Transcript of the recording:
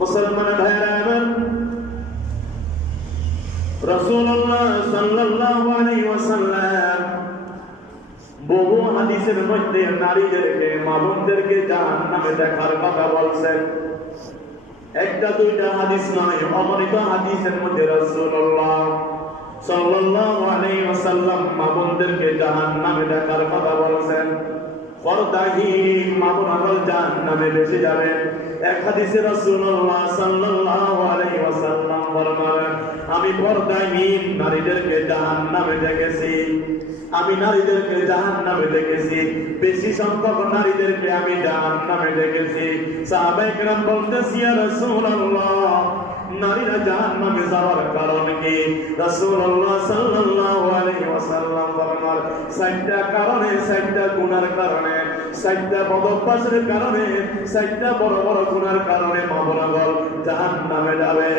মুসলমান ভাইরা আমার, রাসূলুল্লাহ সাল্লাল্লাহু আলাইহি ওয়াসাল্লাম বহু হাদিসের মধ্যে নারীদেরকে, মা বোনদেরকে জাহান্নামে দেখার কথা বলছেন। একটা দুইটা হাদিস নয়, অগণিত হাদিসের মধ্যে রাসূলুল্লাহ সাল্লাল্লাহু আলাইহি ওয়াসাল্লাম মা বোনদেরকে জাহান্নামে দেখার কথা বলছেন। পর্দাহীন মা বোনরা জাহান্নামে ভেসে যাবে। এক হাদিসে রাসূলুল্লাহ সাল্লাল্লাহু আলাইহি ওয়াসাল্লাম ফরমান, আমি পর্দাহীন নারীদেরকে জাহান্নামে দেখেছি। আমি নারীদেরকে জাহান্নামে দেখেছি, বেশি সংখ্যক নারীদেরকে আমি জাহান্নামে দেখেছি। সাহাবায়ে কেরাম বলতেছি, ইয়া রাসূলুল্লাহ, নারীরা জাহান্নামে যাওয়ার কারণ কি? রাসূলুল্লাহ সাল্লাল্লাহু আলাইহি ওয়াসাল্লাম ফরমান, 7টা কারণে, 7টা গুনার কারণে, 7টা বদঅভ্যাসের কারণে, 7টা বড় বড় গুনার কারণে মা বোনগণ জাহান্নামে যাবে।